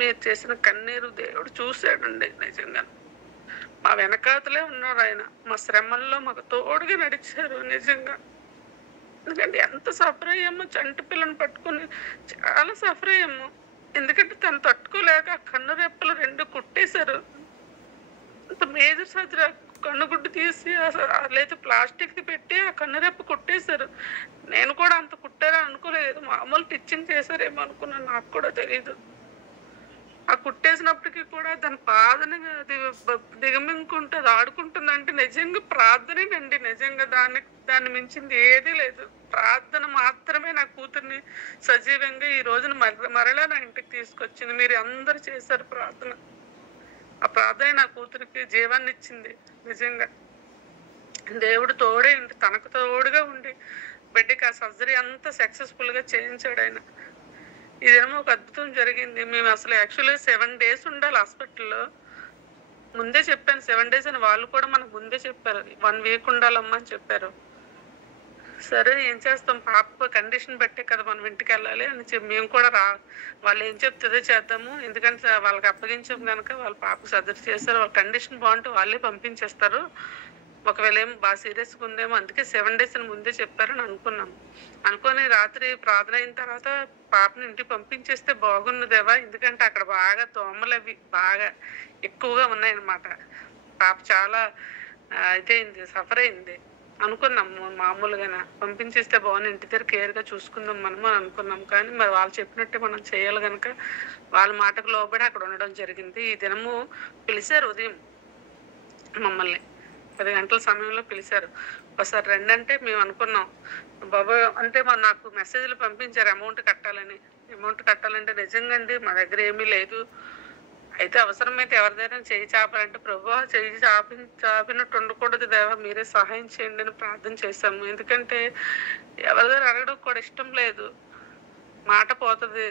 మీరు చేసిన కన్నీరు దేవుడు చూశాడండి నిజంగా. మా వెనకాతలే ఉన్నారు ఆయన. మా శ్రమల్లో మాకు తోడుగా నడిచారు నిజంగా. ఎందుకంటే ఎంత సఫర్ అయ్యామో, చంటి పిల్లని పట్టుకుని చాలా సఫర్ అయ్యాము. ఎందుకంటే తను తట్టుకోలేక ఆ కన్ను రెప్పలు 2 కుట్టేశారు. అంత మేజర్ సర్జరీ. కన్నుగుడ్డు తీసి లేదా ప్లాస్టిక్ది పెట్టి ఆ కన్నురెప్ప కుట్టేశారు. నేను కూడా అంత కుట్టారని అనుకోలేదు. మామూలు టిచ్చింగ్ చేశారేమో అనుకున్నాను. నాకు కూడా తెలీదు. ఆ కుట్టేసినప్పటికీ కూడా దాని పాదన అది దిగమింగుకుంటే అది ఆడుకుంటుందంటే నిజంగా ప్రార్థనేనండి. నిజంగా దాన్ని మించింది ఏదీ లేదు. ప్రార్థన మాత్రమే నా కూతుర్ని సజీవంగా ఈ రోజున మరలా నా ఇంటికి తీసుకొచ్చింది. మీరు అందరూ చేశారు ప్రార్థన. ఆ ప్రార్థన నా కూతురికి జీవాన్ని ఇచ్చింది. నిజంగా దేవుడు తోడే ఉండి, తనకు తోడుగా ఉండి బిడ్డకి ఆ సర్జరీ అంతా సక్సెస్ఫుల్గా చేయించాడు ఆయన. ఇదేమో ఒక అద్భుతం జరిగింది. మేము అసలు యాక్చువల్గా 7 days ఉండాలి హాస్పిటల్లో. ముందే చెప్పాను 7 days అని. వాళ్ళు కూడా మనకు ముందే చెప్పారు 1 week ఉండాలమ్మా అని చెప్పారు. సరే ఏం చేస్తాం, పాప కండిషన్ బట్టే కదా మనం ఇంటికి వెళ్ళాలి అని మేము కూడా వాళ్ళు ఏం చెప్తుందో చేద్దాము. ఎందుకంటే వాళ్ళకి అప్పగించాం కనుక వాళ్ళ పాపకు సర్జరీ చేస్తారు. వాళ్ళ కండిషన్ బాగుంటే వాళ్ళే పంపించేస్తారు. ఒకవేళ ఏం బాగా సీరియస్గా ఉందేమో, అందుకే 7 days అని ముందే చెప్పారని అనుకున్నాం. అనుకొని రాత్రి ప్రార్థన అయిన తర్వాత పాపని ఇంటికి పంపించేస్తే బాగున్నదేవా. ఎందుకంటే అక్కడ బాగా దోమలు అవి బాగా ఎక్కువగా ఉన్నాయన్నమాట. పాప చాలా ఇదైంది, సఫర్ అయింది అనుకున్నాము. మామూలుగానే పంపించేస్తే బాగుంది, ఇంటి దగ్గర కేర్గా చూసుకుందాం మనం అని అనుకున్నాం. కానీ మరి వాళ్ళు చెప్పినట్టే మనం చేయాలి కనుక వాళ్ళ మాటకు లోబడి అక్కడ ఉండడం జరిగింది. ఈ దినము పిలిచారు ఉదయం మమ్మల్ని 10 గంటల సమయంలో పిలిచారు. ఒకసారి రండి అంటే మేము అనుకున్నాం. బాబా అంటే నాకు మెసేజ్లు పంపించారు అమౌంట్ కట్టాలని. అమౌంట్ కట్టాలంటే నిజంగా అండి మా దగ్గర ఏమీ లేదు. అయితే అవసరమైతే ఎవరిదైనా చేయి చాపాలంటే ప్రభు చేయి చాపినట్టు ఉండకూడదు దేవా, మీరే సహాయం చేయండి అని ప్రార్థన చేశాము. ఎందుకంటే ఎవరి దగ్గర అడగడం కూడా ఇష్టం లేదు. మాట పోతుంది.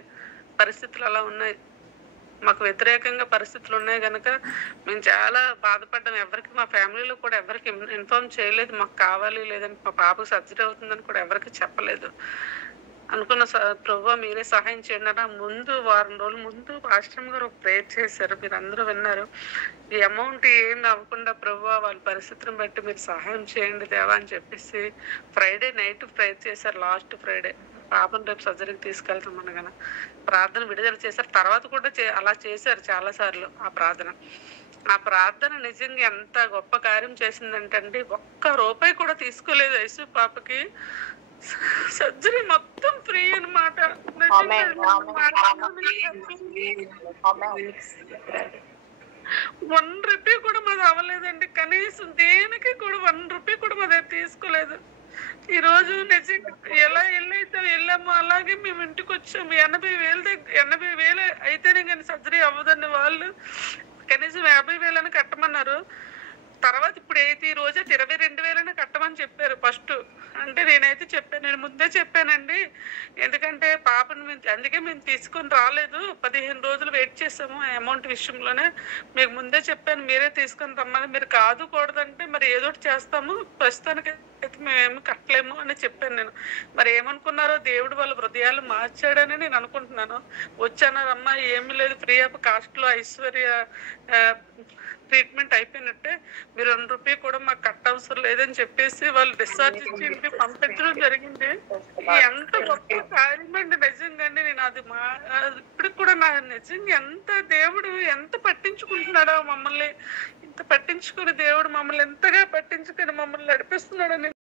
పరిస్థితులు అలా ఉన్నాయి. మాకు వ్యతిరేకంగా పరిస్థితులు ఉన్నాయి కనుక మేము చాలా బాధపడ్డాం. ఎవరికి మా ఫ్యామిలీలో కూడా ఎవరికి ఇన్ఫార్మ్ చేయలేదు మాకు కావాలి లేదని, మా పాపకు సర్జరీ అవుతుందని కూడా ఎవరికి చెప్పలేదు. అనుకున్న ప్రభు మీరే సహాయం చేయండి అని ముందు వారం రోజుల ముందు ఆశ్రమం గారు ఒక ప్రేయర్ చేశారు. మీరు అందరూ విన్నారు. ఈ అమౌంట్ ఏమి అవ్వకుండా ప్రభు వాళ్ళ పరిస్థితిని బట్టి మీరు సహాయం చేయండి దేవా అని చెప్పేసి ఫ్రైడే నైట్ ప్రేయర్ చేశారు. లాస్ట్ ఫ్రైడే పాపను రేపు సర్జరీకి తీసుకెళ్తాం అనగానే ప్రార్థన విడుదల చేశారు. తర్వాత కూడా అలా చేశారు చాలాసార్లు ఆ ప్రార్థన. ఆ ప్రార్థన నిజంగా ఎంత గొప్ప కార్యం చేసిందంటే ఒక్క రూపాయి కూడా తీసుకోలేదు. యేసు పాపకి సర్జరీ మొత్తం ఫ్రీ అనమాట. 1 రూపీ కూడా మాది అవ్వలేదండి. కనీసం దేనికి కూడా 1 రూపీ కూడా మా దగ్గర తీసుకోలేదు. ఈ రోజు నిజంగా ఎలా వెళ్ళామో అలాగే మేము ఇంటికి వచ్చాము. 80,000 అయితేనే కానీ సర్జరీ అవ్వదని వాళ్ళు కనీసం 50,000 కట్టమన్నారు. తర్వాత ఇప్పుడు ఈ రోజు 22,000 కట్టమని చెప్పారు ఫస్ట్. అంటే నేనైతే చెప్పాను, నేను ముందే చెప్పానండి. ఎందుకంటే పాపను అందుకే మేము తీసుకొని రాలేదు. 15 రోజులు వెయిట్ చేసాము అమౌంట్ విషయంలోనే. మీకు ముందే చెప్పాను మీరే తీసుకొని రమ్మని. మీరు కాదు కూడదంటే మరి ఏదో ఒకటి చేస్తాము, ప్రస్తుతానికి అయితే మేమేమి కట్టలేము అని చెప్పాను నేను. మరి ఏమనుకున్నారో దేవుడు వాళ్ళ హృదయాలు మార్చాడని నేను అనుకుంటున్నాను. వచ్చానమ్మా ఏమీ లేదు, ఫ్రీ ఆఫ్ కాస్ట్లో ఐశ్వర్య ట్రీట్మెంట్ అయిపోయినట్టే, మీరు 1 రూపీ కూడా మాకు కట్ట అవసరం లేదని చెప్పేసి వాళ్ళు డిశ్చార్జ్ ఇచ్చి ఇంటికి పంపించడం జరిగింది. ఎంత గొప్ప కార్యం అండి నిజంగానే. నేను అది ఇప్పటికి కూడా నా నిజంగా ఎంత దేవుడు ఎంత పట్టించుకుంటున్నాడో మమ్మల్ని. ఇంత పట్టించుకుని దేవుడు మమ్మల్ని ఎంతగా పట్టించుకుని మమ్మల్ని నడిపిస్తున్నాడని